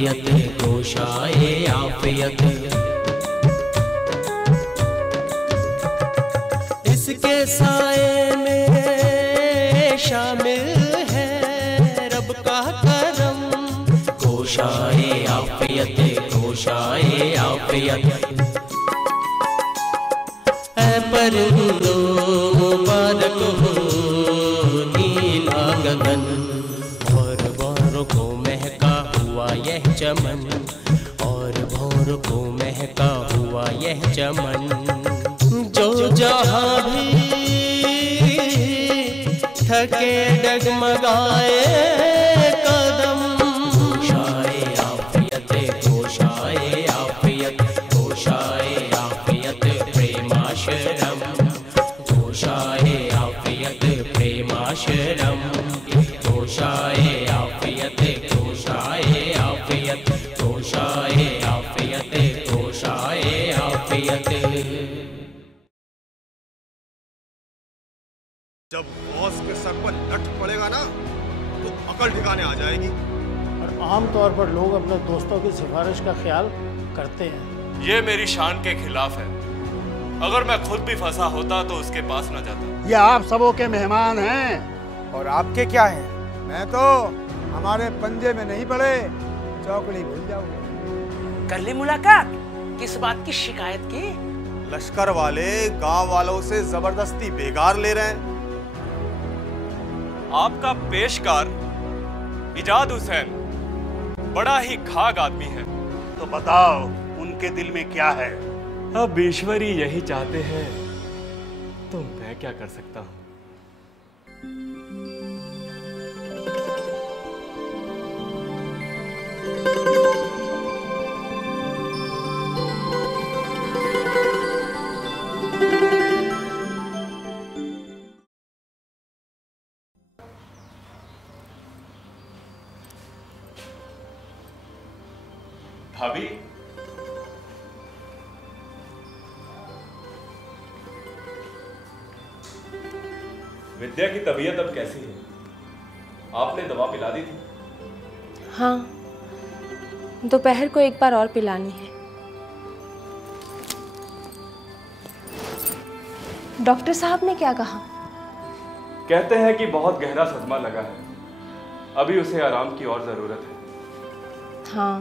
आफियत गोशाए आफियत। इसके साए में शामिल है रब का करम, गोशाए आफियत गोशाए आफियत। परिंदो मुबारक हो नीला गगन, और भौरों को महका हुआ यह चमन, और भौरों को महका हुआ यह चमन। जो जहाँ भी थके डगमगाए कदम, गोशाए आफियत गोशाए आफियत गोशाए आफियत प्रेमाशरम, गोशाए आफियत प्रेमाशरम, गोशाए आफियत गोशाए आफियत गोशाए आफियत गोशाए आफियत। जब बॉस के सर पर लठ पड़ेगा ना तो अकल ठिकाने आ जाएगी। और आमतौर पर लोग अपने दोस्तों की सिफारिश का ख्याल करते हैं। ये मेरी शान के खिलाफ है। अगर मैं खुद भी फंसा होता तो उसके पास न जाता। ये आप सबों के मेहमान हैं। और आपके क्या हैं? मैं तो हमारे पंजे में नहीं पड़े, चौकड़ी भूल जाऊंगा। कर ली मुलाकात? किस बात की शिकायत की? लश्कर वाले गांव वालों से जबरदस्ती बेगार ले रहे हैं। आपका पेशकार इजाद हुसैन बड़ा ही खाग आदमी है। तो बताओ उनके दिल में क्या है? अब ईश्वरी यही चाहते हैं तो मैं क्या कर सकता हूँ। भाभी, विद्या की तबीयत अब कैसी है? आपने दवा पिला दी थी? हाँ, दोपहर को एक बार और पिलानी है। डॉक्टर साहब ने क्या कहा? कहते हैं कि बहुत गहरा सदमा लगा है, अभी उसे आराम की और जरूरत है। हाँ,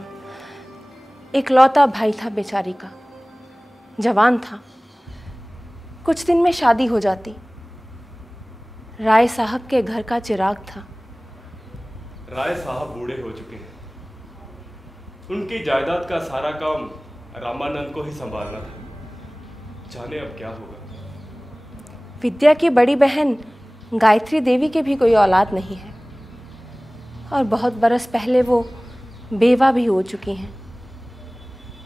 इकलौता भाई था बेचारी का, जवान था, कुछ दिन में शादी हो जाती। राय साहब के घर का चिराग था। राय साहब बूढ़े हो चुके हैं, उनकी जायदाद का सारा काम रामानंद को ही संभालना था। जाने अब क्या होगा। विद्या की बड़ी बहन गायत्री देवी के भी कोई औलाद नहीं है, और बहुत बरस पहले वो बेवा भी हो चुकी हैं।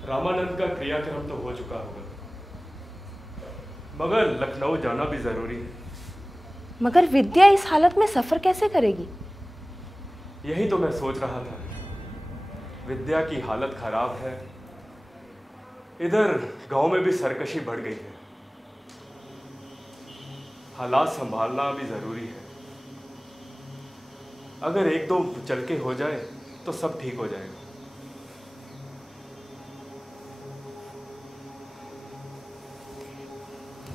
रामानंद का क्रियाक्रम तो हो चुका होगा, मगर लखनऊ जाना भी जरूरी है। मगर विद्या इस हालत में सफर कैसे करेगी? यही तो मैं सोच रहा था। विद्या की हालत खराब है, इधर गांव में भी सरकशी बढ़ गई है, हालात संभालना भी जरूरी है। अगर एक दो चल के हो जाए तो सब ठीक हो जाएगा।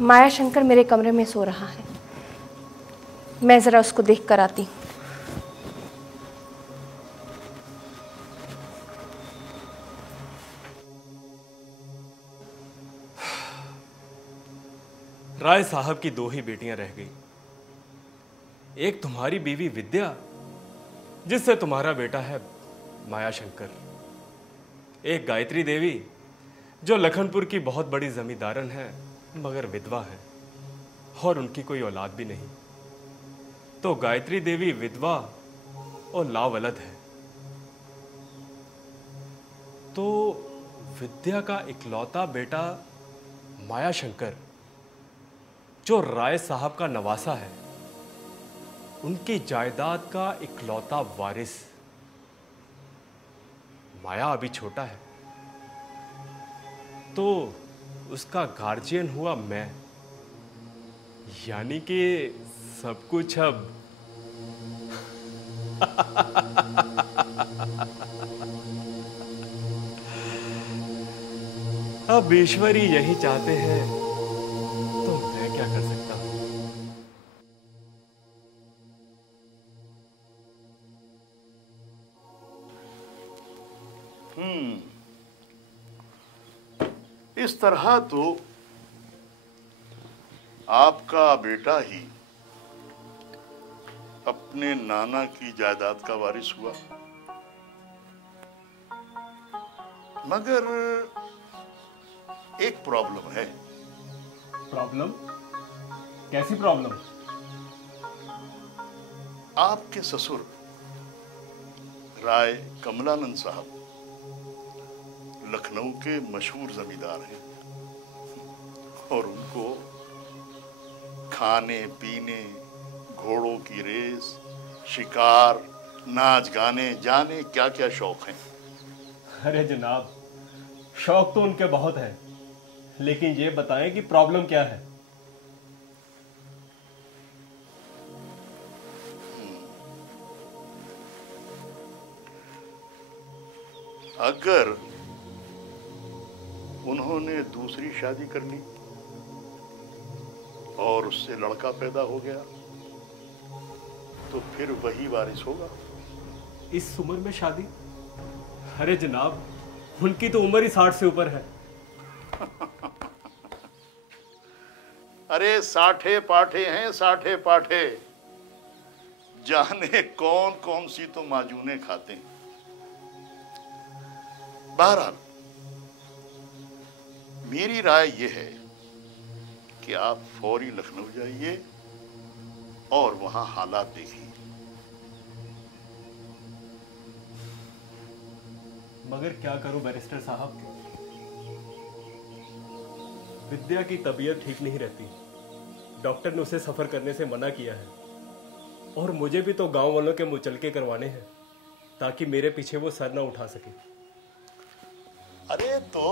माया शंकर मेरे कमरे में सो रहा है, मैं जरा उसको देख कर आती हूँ। राय साहब की दो ही बेटियां रह गई, एक तुम्हारी बीवी विद्या जिससे तुम्हारा बेटा है माया शंकर, एक गायत्री देवी जो लखनपुर की बहुत बड़ी जमींदारन है मगर विधवा है और उनकी कोई औलाद भी नहीं। तो गायत्री देवी विधवा और लावलद है, तो विद्या का इकलौता बेटा माया शंकर जो राय साहब का नवासा है, उनकी जायदाद का इकलौता वारिस। माया अभी छोटा है तो उसका गार्जियन हुआ मैं, यानी कि सब कुछ अब अब ईश्वर ही यही चाहते हैं तो मैं क्या कर सकता हूं। इस तरह तो आपका बेटा ही अपने नाना की जायदाद का वारिस हुआ, मगर एक प्रॉब्लम है। प्रॉब्लम? कैसी प्रॉब्लम? आपके ससुर राय कमलानंद साहब लखनऊ के मशहूर जमींदार हैं और उनको खाने पीने, घोड़ों की रेस, शिकार, नाच गाने, जाने क्या क्या शौक हैं। अरे जनाब, शौक तो उनके बहुत है, लेकिन ये बताएं कि प्रॉब्लम क्या है। अगर उन्होंने दूसरी शादी कर ली और उससे लड़का पैदा हो गया तो फिर वही वारिस होगा। इस उम्र में शादी? अरे जनाब, उनकी तो उम्र ही 60 से ऊपर है। अरे साठे पाठे हैं, साठे पाठे, जाने कौन कौन सी तो माजूने खाते हैं। बहरहाल मेरी राय यह है कि आप फौरी लखनऊ जाइए और वहां हालात देखिए। मगर क्या करूं बैरिस्टर साहब, विद्या की तबीयत ठीक नहीं रहती। डॉक्टर ने उसे सफर करने से मना किया है और मुझे भी तो गांव वालों के मुचलके करवाने हैं ताकि मेरे पीछे वो सर ना उठा सके। अरे तो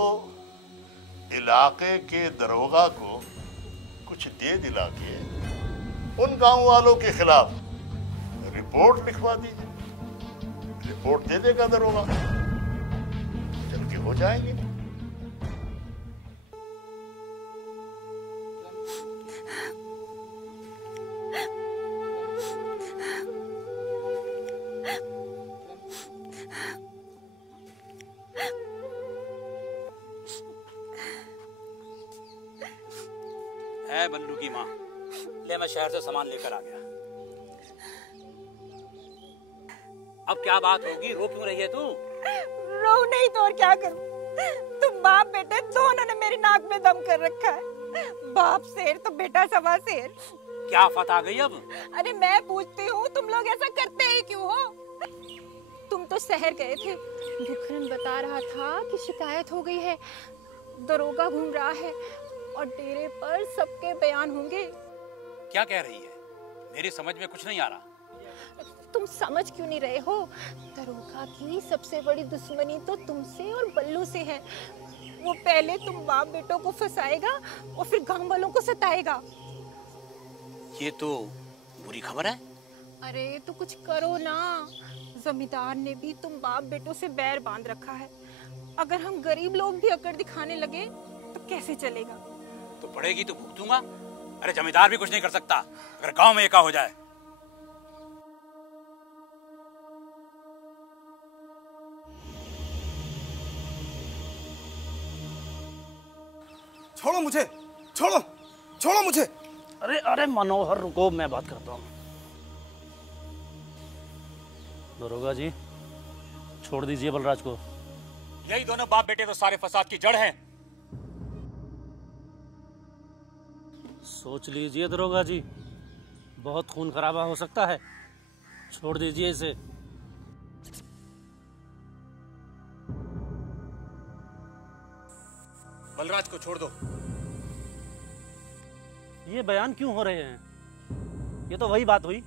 इलाके के दरोगा को कुछ दे दिला के उन गांव वालों के खिलाफ रिपोर्ट लिखवा दीजिए। रिपोर्ट दे देगा दरोगा, चल के हो जाएंगे। है बल्लू की माँ, ले मैं शहर से सामान लेकर आ गया। अब क्या बात होगी, रो क्यों रही है तू? रो नहीं तो और क्या करूं? तुम बाप बेटे दोनों ने मेरी नाक में दम कर रखा है। बाप शेर तो बेटा सवा शेर। क्या आफत आ गई अब? अरे मैं पूछती हूँ, तुम लोग ऐसा करते ही क्यों हो? तुम तो शहर गए थे, विक्रम बता रहा था कि शिकायत हो गई है, दरोगा घूम रहा है और डेरे पर सबके बयान होंगे। क्या कह रही है? मेरी समझ में कुछ नहीं आ रहा। तुम समझ क्यों नहीं रहे हो? दरोगा की सबसे बड़ी दुश्मनी तो तुमसे और बल्लू से है। वो पहले तुम बाप बेटों को फंसाएगा और फिर गांव वालों को सताएगा। ये तो बुरी खबर है। अरे तो कुछ करो ना, जमींदार ने भी तुम बाप बेटों से बैर बांध रखा है। अगर हम गरीब लोग भी अकड़ दिखाने लगे तो कैसे चलेगा? तो पड़ेगी तो भुगतूंगा। अरे जमींदार भी कुछ नहीं कर सकता अगर गांव में एका हो जाए। छोड़ो मुझे, छोड़ो, छोड़ो मुझे। अरे अरे मनोहर रुको, मैं बात करता हूँ। दरोगा जी, छोड़ दीजिए बलराज को। यही दोनों बाप बेटे तो सारे फसाद की जड़ हैं। सोच लीजिए दरोगा जी, बहुत खून खराबा हो सकता है। छोड़ दीजिए इसे। बलराज को छोड़ दो। ये बयान क्यों हो रहे हैं? ये तो वही बात हुई।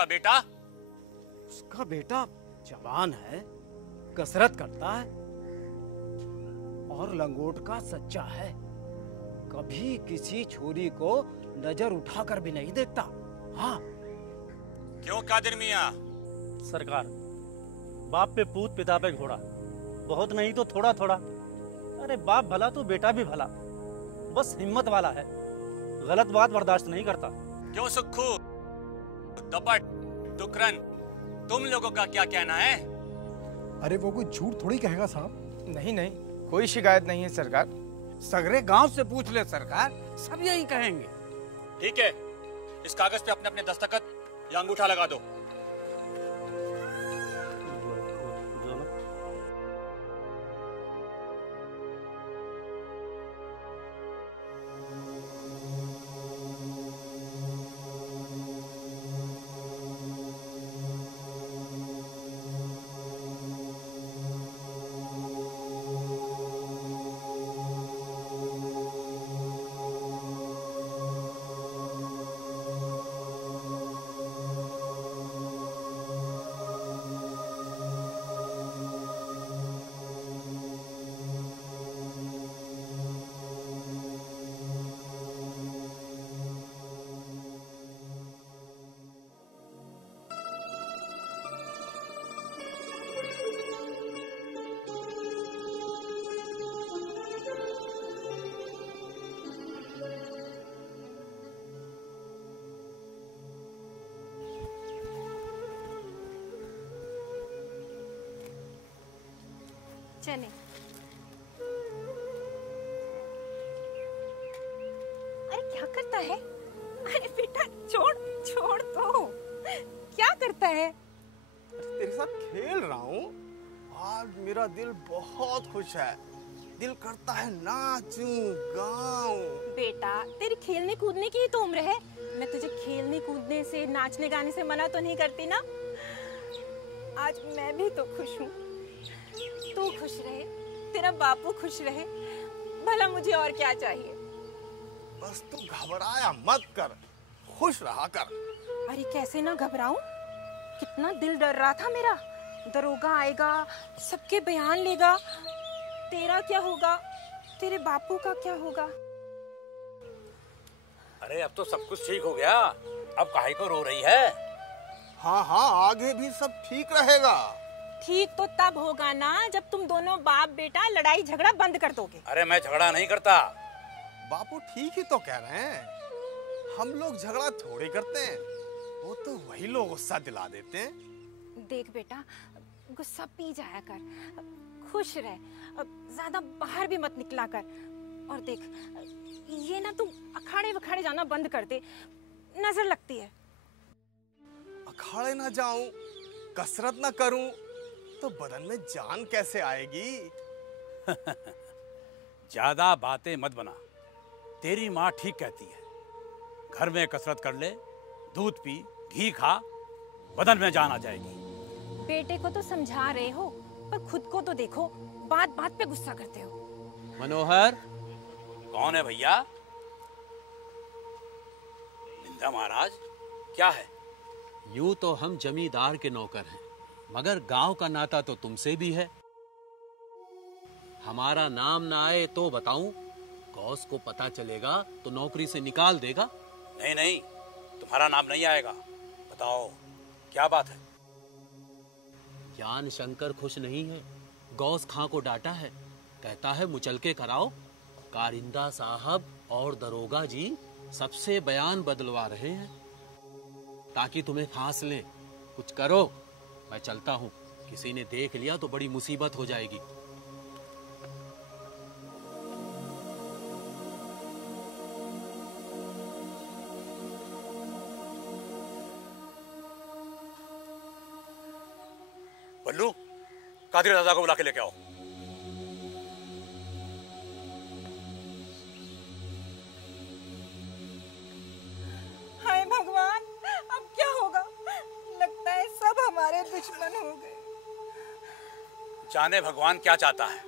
उसका बेटा? उसका बेटा जवान है, कसरत करता है और लंगोट का सच्चा है। कभी किसी छोरी को नजर उठाकर भी नहीं देखता। हाँ। क्यों कादिर मियां? सरकार, बाप पे पूत, पिता पे घोड़ा, बहुत नहीं तो थोड़ा थोड़ा। अरे बाप भला तो बेटा भी भला, बस हिम्मत वाला है, गलत बात बर्दाश्त नहीं करता। क्यों सुक्खू, दपट, दुकरन, तुम लोगों का क्या कहना है? अरे वो कोई झूठ थोड़ी कहेगा साहब। नहीं नहीं, कोई शिकायत नहीं है सरकार। सगरे गांव से पूछ ले सरकार, सब यही कहेंगे। ठीक है, इस कागज पे अपने अपने दस्तखत या अंगूठा लगा दो। चले। अरे क्या करता है? अरे बेटा छोड़ छोड़ तो, क्या करता है? तेरे साथ खेल रहा हूँ। आज मेरा दिल बहुत खुश है, दिल करता है नाचूं गाऊं। बेटा तेरी खेलने कूदने की ही तो उम्र है, मैं तुझे खेलने कूदने से, नाचने गाने से मना तो नहीं करती ना। आज मैं भी तो खुश हूँ, तू खुश रहे, तेरा बापू खुश रहे, भला मुझे और क्या चाहिए। बस तू घबराया मत कर, खुश रहा कर। अरे कैसे ना घबराऊं, कितना दिल डर रहा था मेरा। दरोगा आएगा, सबके बयान लेगा, तेरा क्या होगा, तेरे बापू का क्या होगा। अरे अब तो सब कुछ ठीक हो गया, अब काहे को रो रही है? हाँ हाँ, आगे भी सब ठीक रहेगा। ठीक तो तब होगा ना जब तुम दोनों बाप बेटा लड़ाई झगड़ा बंद कर दोगे। अरे मैं झगड़ा नहीं करता। बापू ठीक ही तो कह रहे हैं, हम लोग झगड़ा थोड़ी करते हैं, वो तो वही लोग गुस्सा दिला देते हैं। देख बेटा, गुस्सा पी जाया कर, खुश रह, ज्यादा बाहर भी मत निकला कर। और देख, ये ना तू अखाड़े वखाड़े जाना बंद कर दे, नजर लगती है। अखाड़े ना जाऊं, कसरत ना करूं तो बदन में जान कैसे आएगी? ज्यादा बातें मत बना, तेरी माँ ठीक कहती है, घर में कसरत कर ले, दूध पी, घी खा, बदन में जान आ जाएगी। बेटे को तो समझा रहे हो, पर खुद को तो देखो, बात बात पे गुस्सा करते हो। मनोहर। कौन है भैया? निंदा महाराज, क्या है? यूं तो हम जमींदार के नौकर हैं, मगर गांव का नाता तो तुमसे भी है। हमारा नाम ना आए तो बताऊं, गौस को पता चलेगा तो नौकरी से निकाल देगा। नहीं नहीं, तुम्हारा नाम नहीं आएगा। बताओ क्या बात है? ज्ञान शंकर खुश नहीं है, गौस खां को डांटा है, कहता है मुचलके कराओ। कारिंदा साहब और दरोगा जी सबसे बयान बदलवा रहे हैं ताकि तुम्हें फांस लें। कुछ करो, मैं चलता हूं, किसी ने देख लिया तो बड़ी मुसीबत हो जाएगी। बल्लू, कादिर दादा को बुला के लेके आओ। हाय भगवान, अब क्या होगा? लगता है सब हमारे दुश्मन हो गए। जाने भगवान क्या चाहता है।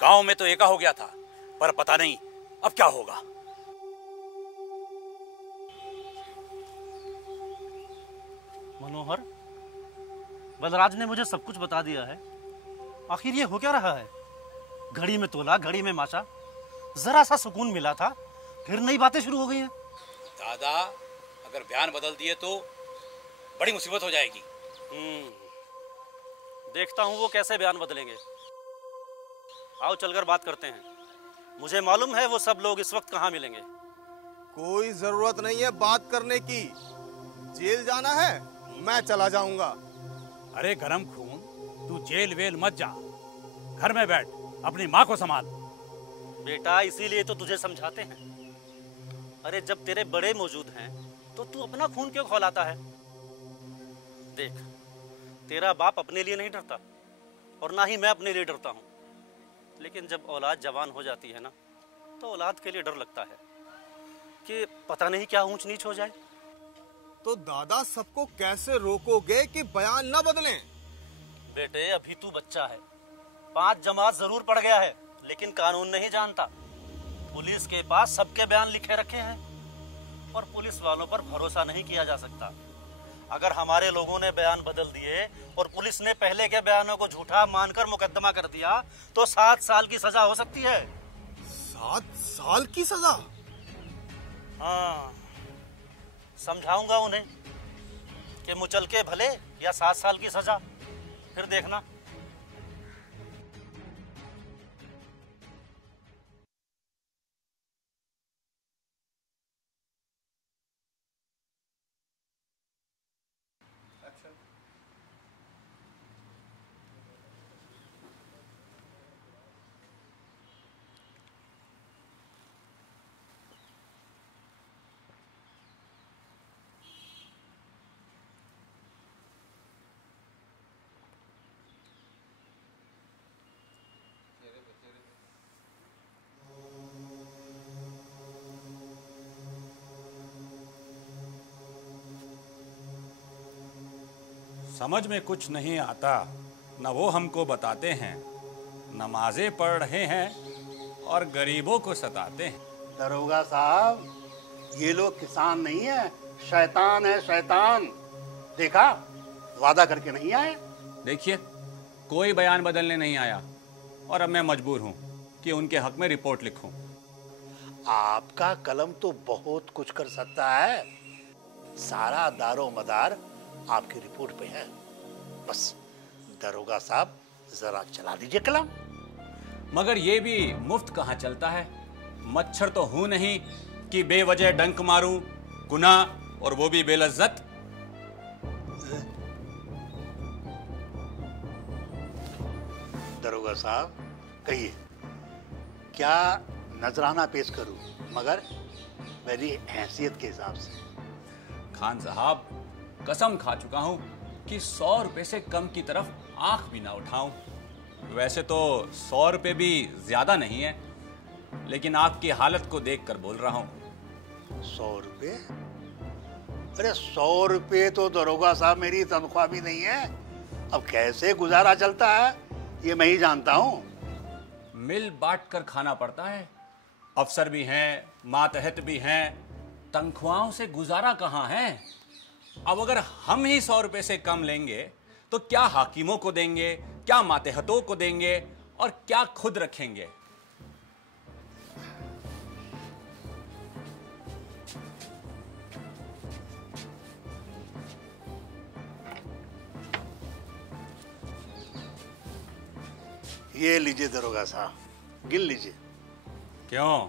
गांव में तो एका हो गया था, पर पता नहीं अब क्या होगा। मनोहर, बलराज ने मुझे सब कुछ बता दिया है। आखिर ये हो क्या रहा है? घड़ी में तोला, घड़ी में माचा। जरा सा सुकून मिला था, फिर नई बातें शुरू हो गई हैं। दादा, अगर बयान बदल दिए तो बड़ी मुसीबत हो जाएगी। देखता हूँ वो कैसे बयान बदलेंगे। आओ चलकर बात करते हैं। मुझे मालूम है वो सब लोग इस वक्त कहाँ मिलेंगे। कोई जरूरत नहीं है बात करने की। जेल जाना है, मैं चला जाऊंगा। अरे गरम खून, तू जेल वेल मत जा, घर में बैठ, अपनी माँ को संभाल। बेटा, इसीलिए तो तुझे समझाते हैं। अरे जब तेरे बड़े मौजूद हैं तो तू अपना खून क्यों खौलाता है? देख, तेरा बाप अपने लिए नहीं डरता और ना ही मैं अपने लिए डरता हूँ। लेकिन जब औलाद जवान हो जाती है ना, तो औलाद के लिए डर लगता है कि पता नहीं क्या ऊंच नीच हो जाए। तो दादा, सबको कैसे रोकोगे कि बयान न बदलें? बेटे, अभी तू बच्चा है। 5 जमात जरूर पढ़ गया है, लेकिन कानून नहीं जानता। पुलिस के पास सबके बयान लिखे रखे हैं और पुलिस वालों पर भरोसा नहीं किया जा सकता। अगर हमारे लोगों ने बयान बदल दिए और पुलिस ने पहले के बयानों को झूठा मानकर मुकदमा कर दिया तो 7 साल की सजा हो सकती है। 7 साल की सजा? हाँ, समझाऊंगा उन्हें कि मुचलके भले या 7 साल की सजा, फिर देखना। समझ में कुछ नहीं आता, न वो हमको बताते हैं। नमाजें पढ़ रहे हैं और गरीबों को सताते हैं। दरोगा साहब, ये लोग किसान नहीं है, शैतान है, शैतान। देखा, वादा करके नहीं आए। देखिए, कोई बयान बदलने नहीं आया और अब मैं मजबूर हूँ कि उनके हक में रिपोर्ट लिखूं। आपका कलम तो बहुत कुछ कर सकता है। सारा दारो मदार आपकी रिपोर्ट पे है। बस दरोगा साहब, जरा चला दीजिए कलम। मगर ये भी मुफ्त कहाँ चलता है। मच्छर तो हूं नहीं कि बेवजह डंक मारूं, गुनाह, और वो भी बेलज्जत। दरोगा साहब, कहिए, क्या नजराना पेश करूं, मगर मेरी हैसियत के हिसाब से। खान साहब, कसम खा चुका हूं कि 100 रुपए से कम की तरफ आंख भी ना उठाऊं। वैसे तो 100 रुपए भी ज्यादा नहीं है, लेकिन आपकी हालत को देखकर बोल रहा हूं। 100 रुपए? अरे 100 रुपए तो दरोगा साहब मेरी तनख्वाह भी नहीं है। अब कैसे गुजारा चलता है ये मैं ही जानता हूं। मिल बांट कर खाना पड़ता है। अफसर भी हैं, मातहत भी हैं, तनख्वाहों से गुजारा कहाँ है। अब अगर हम ही 100 रुपए से कम लेंगे तो क्या हाकिमों को देंगे, क्या मातहतों को देंगे और क्या खुद रखेंगे। ये लीजिए दरोगा साहब, गिन लीजिए। क्यों,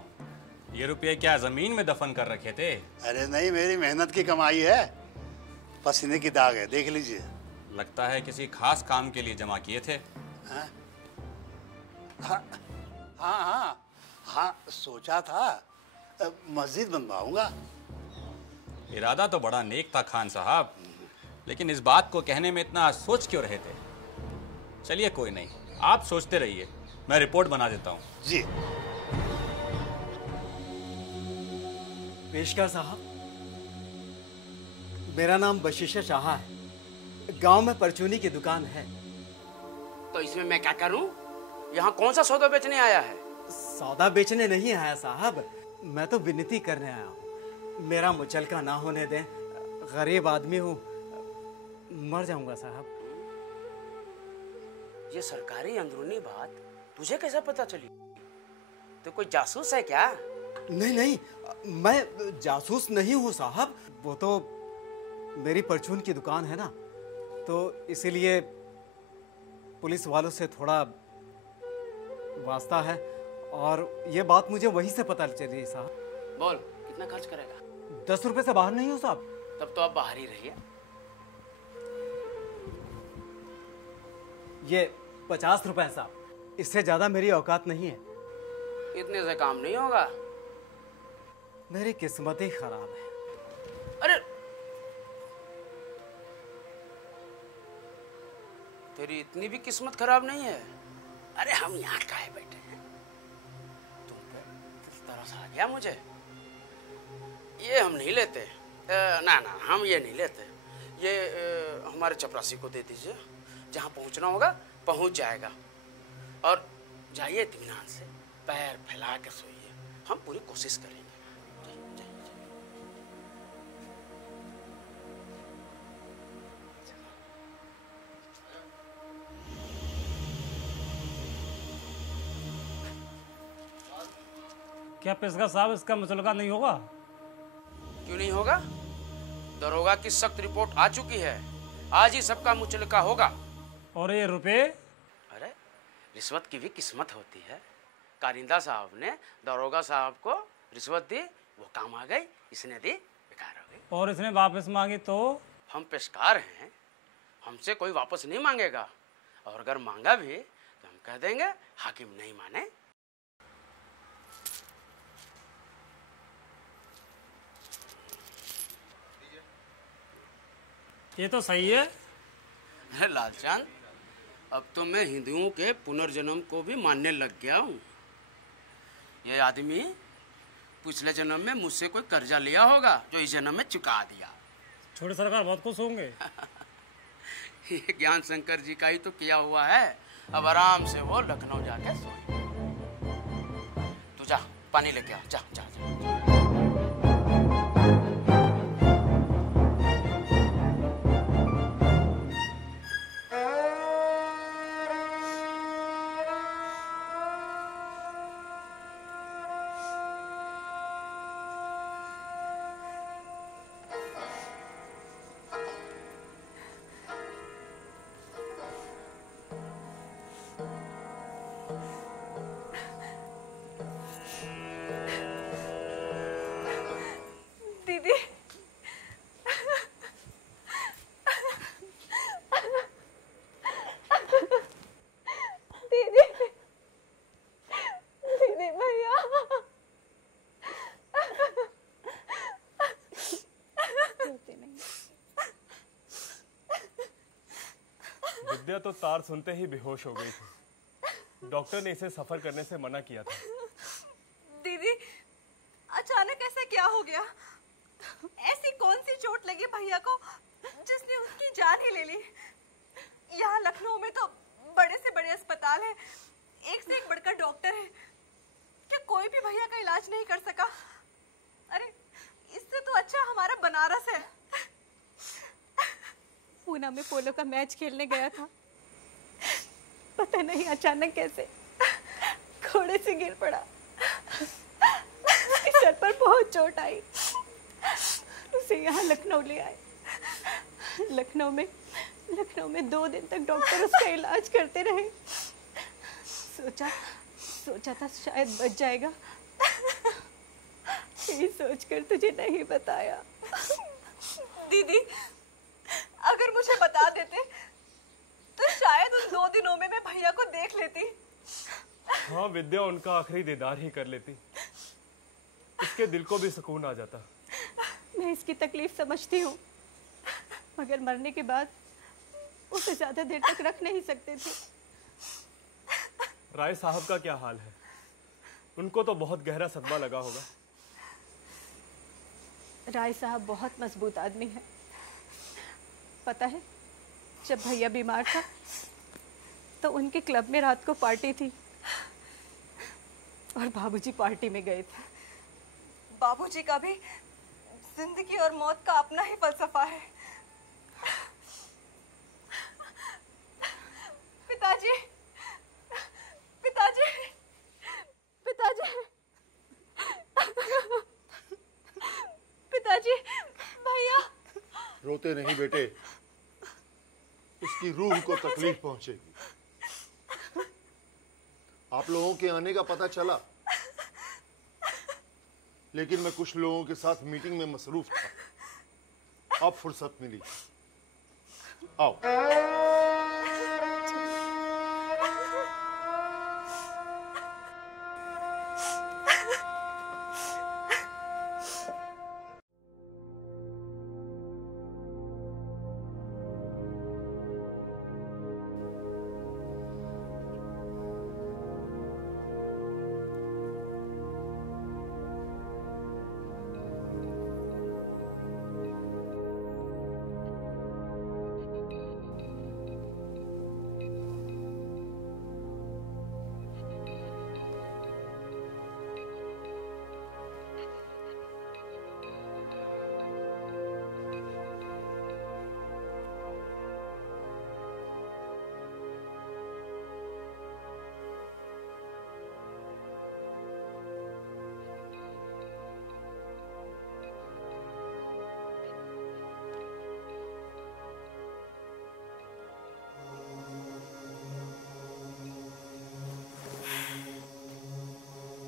ये रुपये क्या जमीन में दफन कर रखे थे? अरे नहीं, मेरी मेहनत की कमाई है, पसीने की दाग है, देख लीजिए। लगता है किसी खास काम के लिए जमा किए थे। हाँ हाँ हाँ हाँ, सोचा था मस्जिद बनवाऊंगा। इरादा तो बड़ा नेक था खान साहब, लेकिन इस बात को कहने में इतना सोच क्यों रहे थे। चलिए कोई नहीं, आप सोचते रहिए, मैं रिपोर्ट बना देता हूँ। जी। पेशकार साहब, मेरा नाम बशीर शाह है। गांव में परचूनी की दुकान है। तो इसमें मैं क्या करूं? यहाँ कौन सा सौदा बेचने आया है? सौदा बेचने नहीं आया साहब, मैं तो विनती करने आया हूँ। मेरा मुचलका ना होने दें, गरीब आदमी हूँ, मर जाऊंगा साहब। ये सरकारी अंदरूनी बात तुझे कैसे पता चली? तो कोई जासूस है क्या? नहीं नहीं, मैं जासूस नहीं हूँ साहब। वो तो मेरी परचून की दुकान है ना, तो इसीलिए पुलिस वालों से थोड़ा वास्ता है, और ये बात मुझे वहीं से पता चली साहब। बोल कितना खर्च करेगा? 10 रुपए से बाहर नहीं हो साहब। तब तो आप बाहर ही रहिए। ये 50 रुपए है साहब, इससे ज्यादा मेरी औकात नहीं है। इतने से काम नहीं होगा। मेरी किस्मत ही खराब है। अरे तेरी इतनी भी किस्मत खराब नहीं है। अरे हम यहाँ काहे बैठे हैं? तुम पे किस तरह से आ गया मुझे। ये हम नहीं लेते। ना ना, हम ये नहीं लेते। ये हमारे चपरासी को दे दीजिए। जहाँ पहुँचना होगा पहुँच जाएगा। और जाइए इत्मीनान से, पैर फैला के सोइए। हम पूरी कोशिश करेंगे। क्या पेशकार साहब, इसका मुचलका नहीं होगा? क्यों नहीं होगा? दरोगा की सख्त रिपोर्ट आ चुकी है। आज ही सबका मुचलका होगा। और ये रुपए? अरे रिश्वत की भी किस्मत होती है। कारिंदा साहब ने दरोगा साहब को रिश्वत दी, वो काम आ गई, इसने दी, बेकार हो गई। और इसने वापस मांगी तो? हम पेशकार हैं, हमसे कोई वापस नहीं मांगेगा। और अगर मांगा भी तो हम कह देंगे हाकिम नहीं माने। ये तो सही है। अरे लालचंद, अब तो मैं हिंदुओं के पुनर्जन्म को भी मानने लग गया हूँ। ये आदमी पिछले जन्म में मुझसे कोई कर्जा लिया होगा जो इस जन्म में चुका दिया। छोटे सरकार बहुत खुश होंगे। ये ज्ञान शंकर जी का ही तो किया हुआ है। अब आराम से वो लखनऊ जाके सोए। तू जा पानी लेके आ, जा जा, जा। दीदी, दीदी, दीदी भैया। विद्या तो तार सुनते ही बेहोश हो गई थी। डॉक्टर ने इसे सफर करने से मना किया था। दीदी, अचानक ऐसा क्या हो गया? ऐसी कौन सी चोट लगी भैया को जिसने उनकी जान ही ले ली? यहाँ लखनऊ में तो बड़े से बड़े अस्पताल है, एक से एक बढ़कर डॉक्टर है। क्या कोई भी भैया का इलाज नहीं कर सका? अरे इससे तो अच्छा हमारा बनारस है। पूना में पोलो का मैच खेलने गया था, पता नहीं अचानक कैसे घोड़े से गिर पड़ा। उसके सर पर बहुत चोट आई। उसे यहाँ लखनऊ ले आए। लखनऊ में 2 दिन तक डॉक्टर उसका इलाज करते रहे। सोचा था शायद बच जाएगा। यही सोचकर तुझे नहीं बताया। दीदी, अगर मुझे बता देते तो शायद उन 2 दिनों में मैं भैया को देख लेती। हाँ, विद्या उनका आखिरी दीदार ही कर लेती। इसके दिल को भी सुकून आ जाता। मैं इसकी तकलीफ समझती हूँ, मगर मरने के बाद उसे ज्यादा देर तक रख नहीं सकते थे। राय साहब का क्या हाल है? उनको तो बहुत गहरा सदमा लगा होगा। राय साहब बहुत मजबूत आदमी है। पता है, जब भैया बीमार था तो उनके क्लब में रात को पार्टी थी और बाबूजी पार्टी में गए थे। बाबूजी का भी जिंदगी और मौत का अपना ही फलसफा है। पिताजी, पिताजी, पिताजी, पिताजी, भैया। रोते नहीं बेटे, उसकी रूह को तकलीफ पहुंचेगी। आप लोगों के आने का पता चला, लेकिन मैं कुछ लोगों के साथ मीटिंग में मसरूफ था। अब फुर्सत मिली। आओ।